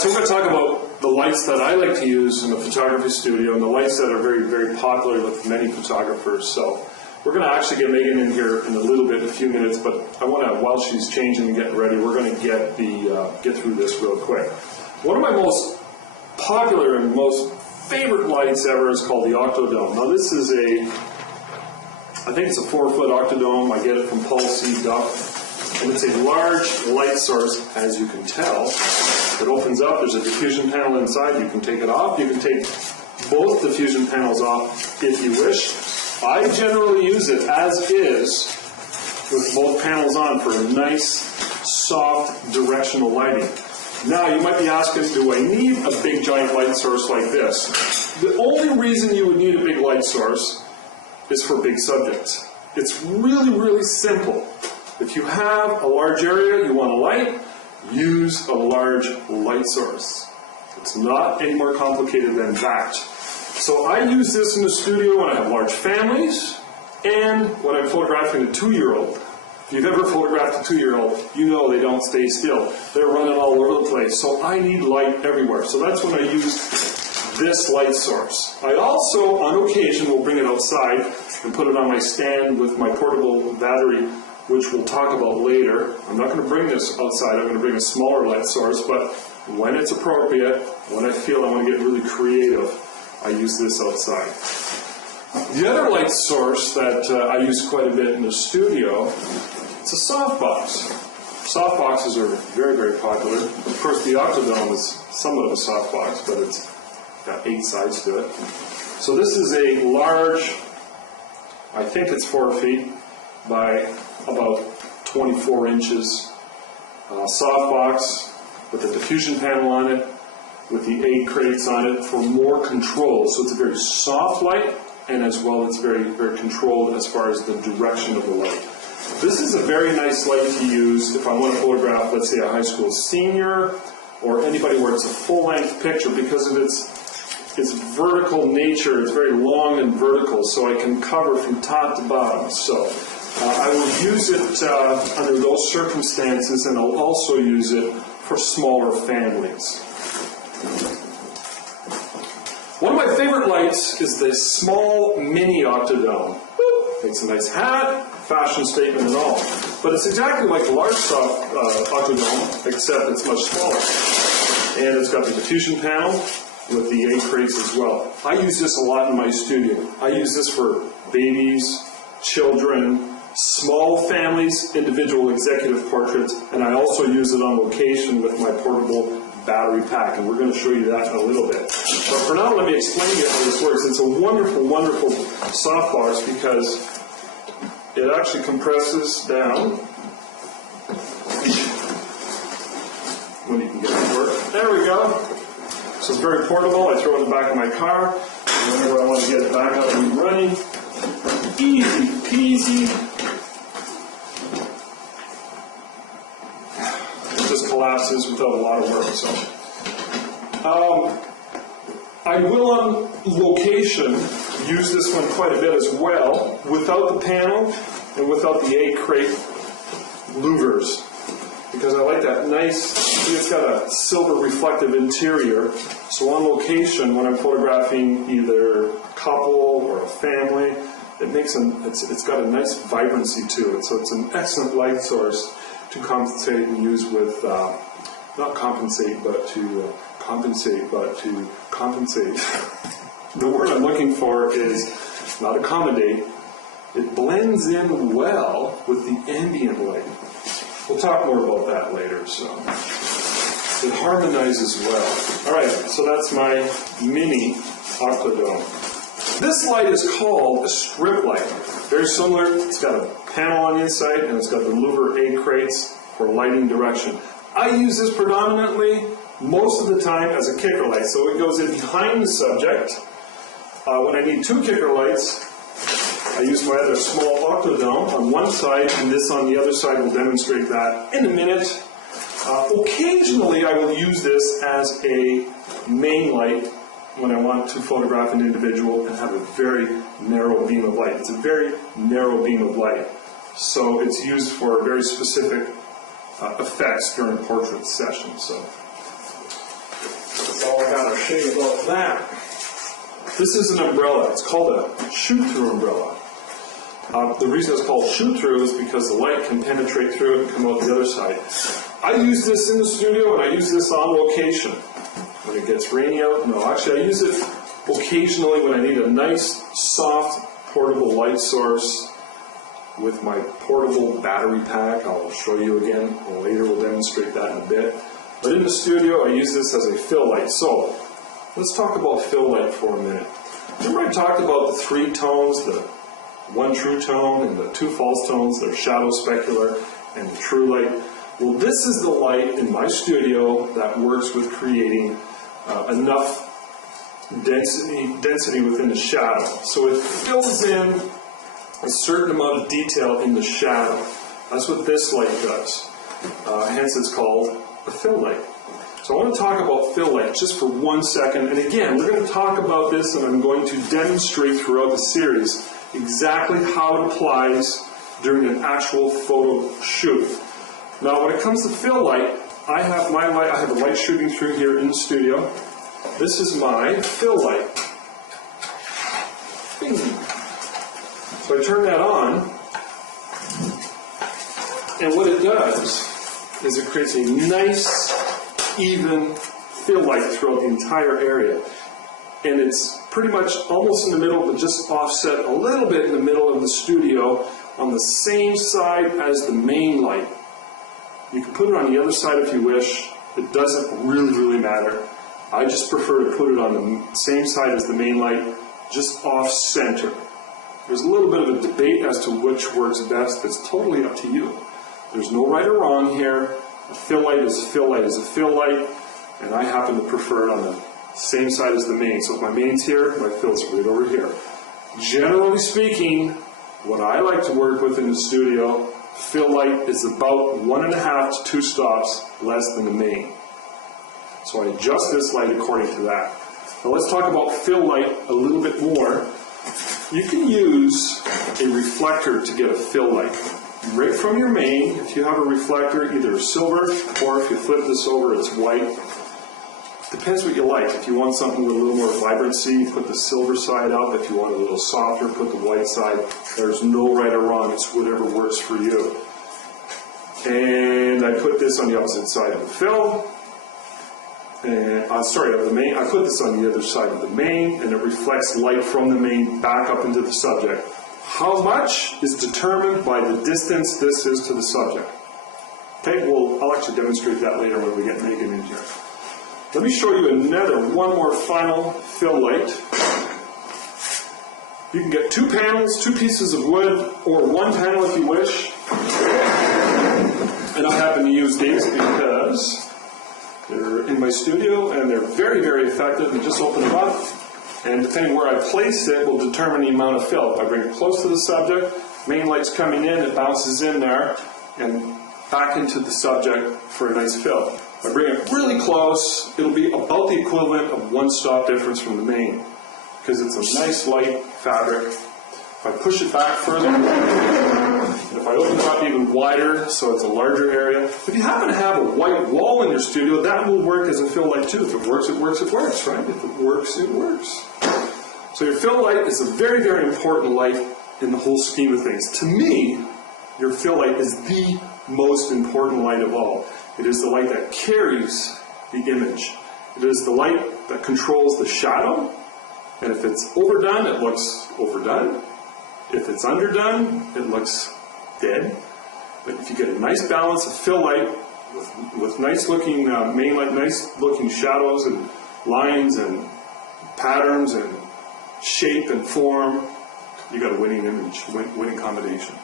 right, so we're going to talk about the lights that I like to use in the photography studio and the lights that are very, very popular with many photographers. So we're going to actually get Megan in here in a little bit, in a few minutes, but I want to, while she's changing and getting ready, we're going to get through this real quick. One of my most popular and most favorite lights ever is called the Octodome. Now this is I think it's a 4-foot Octodome. I get it from Policy Duck. And it's a large light source, as you can tell. It opens up, there's a diffusion panel inside. You can take it off. You can take both diffusion panels off if you wish. I generally use it as is with both panels on for a nice, soft, directional lighting. Now, you might be asking, do I need a big, giant light source like this? The only reason you would need a big light source is for big subjects. It's really, really simple. If you have a large area you want to light, use a large light source. It's not any more complicated than that. So I use this in the studio when I have large families and when I'm photographing a 2-year-old. If you've ever photographed a 2-year-old, you know they don't stay still. They're running all over the place. So I need light everywhere. So that's when I use this light source. I also, on occasion, will bring it outside and put it on my stand with my portable battery, which we'll talk about later. I'm not going to bring this outside. I'm going to bring a smaller light source, but when it's appropriate, when I feel I want to get really creative, I use this outside. The other light source that I use quite a bit in the studio, it's a softbox. Softboxes are very, very popular. Of course, the Octodome is somewhat of a softbox, but it's got 8 sides to it. So this is a large, I think it's 4 feet by about 24 inches softbox with a diffusion panel on it, with the 8 crates on it for more control. So it's a very soft light, and as well it's very, very controlled as far as the direction of the light. This is a very nice light to use if I want to photograph, let's say, a high school senior or anybody where it's a full-length picture because of its vertical nature. It's very long and vertical, so I can cover from top to bottom. So I will use it under those circumstances, and I'll also use it for smaller families. One of my favorite lights is the small mini Octodome. Makes a nice hat, fashion statement and all. But it's exactly like the large Octodome, except it's much smaller. And it's got the diffusion panel with the 8 crates as well. I use this a lot in my studio. I use this for babies, children, small families, individual executive portraits, and I also use it on location with my portable battery pack, and we're going to show you that in a little bit. But for now, let me explain to you how this works. It's a wonderful, wonderful softbox because it actually compresses down. When you can get it to work. There we go. So it's very portable. I throw it in the back of my car. Whenever I want to get it back up and running. Easy peasy. Just collapses without a lot of work. So, I will on location use this one quite a bit as well, without the panel and without the 8 crate louvers, because I like that nice. It's got a silver reflective interior. So on location, when I'm photographing either a couple or a family, it's got a nice vibrancy to it. So it's an excellent light source to compensate and use with, not compensate, but to compensate, but to compensate. The word I'm looking for is not accommodate. It blends in well with the ambient light. We'll talk more about that later, so it harmonizes well. All right, so that's my mini Octodome. This light is called a strip light. Very similar. It's got a panel on the inside, and it's got the louver 8 crates for lighting direction. I use this predominantly most of the time as a kicker light, so it goes in behind the subject. When I need 2 kicker lights, I use my other small Octodome on one side, and this on the other side will demonstrate that in a minute. Occasionally, I will use this as a main light when I want to photograph an individual and have a very narrow beam of light. It's a very narrow beam of light. So it's used for very specific effects during portrait sessions. So show you about that. This is an umbrella. It's called a shoot-through umbrella. The reason it's called shoot-through is because the light can penetrate through it and come out the other side. I use this in the studio and I use this on location. When it gets rainy out, no, actually I use it occasionally when I need a nice, soft, portable light source with my portable battery pack. I'll show you again later. We'll demonstrate that in a bit. But in the studio, I use this as a fill light. So let's talk about fill light for a minute. Remember I talked about the 3 tones, the 1 true tone and the 2 false tones, their shadow, specular, and the true light. Well, this is the light in my studio that works with creating enough density within the shadow. So it fills in a certain amount of detail in the shadow. That's what this light does. Hence it's called a fill light. So I want to talk about fill light just for 1 second. And again, we're going to talk about this and I'm going to demonstrate throughout the series exactly how it applies during an actual photo shoot. Now when it comes to fill light, I have my light, I have a light shooting through here in the studio. This is my fill light. Bing. So I turn that on, and what it does is it creates a nice, even fill light throughout the entire area. And it's pretty much almost in the middle, but just offset a little bit in the middle of the studio on the same side as the main light. You can put it on the other side if you wish. It doesn't really matter. I just prefer to put it on the same side as the main light, just off center. There's a little bit of a debate as to which works best. It's totally up to you. There's no right or wrong here. A fill light is a fill light is a fill light, and I happen to prefer it on the same side as the main. So if my main's here, my fill's right over here. Generally speaking, what I like to work with in the studio, fill light is about 1.5 to 2 stops less than the main. So I adjust this light according to that. Now let's talk about fill light a little bit more. You can use a reflector to get a fill light. Right from your main, if you have a reflector, either silver, or if you flip this over, it's white. Depends what you like. If you want something with a little more vibrancy, put the silver side up. If you want a little softer, put the white side. There's no right or wrong. It's whatever works for you. And I put this on the opposite side of the fill. And, of the main. I put this on the other side of the main, and it reflects light from the main back up into the subject. How much is determined by the distance this is to the subject. Okay, well, I'll actually demonstrate that later when we get Megan in here. Let me show you one more final fill light. You can get 2 panels, 2 pieces of wood, or 1 panel if you wish. And I happen to use these because they're in my studio and they're very effective. You just open them up, and depending where I place it will determine the amount of fill. If I bring it close to the subject, main light's coming in, it bounces in there and back into the subject for a nice fill. If I bring it really close, it'll be about the equivalent of 1 stop difference from the main, because it's a nice light fabric. If I push it back further, and if I open it up even wider, so it's a larger area. If you happen to have a white wall in your studio, that will work as a fill light too. If it works, it works, it works, right? If it works, it works. So your fill light is a very important light in the whole scheme of things. To me, your fill light is the most important light of all. It is the light that carries the image. It is the light that controls the shadow, and if it's overdone, it looks overdone. If it's underdone, it looks dead. But if you get a nice balance of fill light with nice looking main light, nice looking shadows and lines and patterns and shape and form, you got a winning image, winning combination.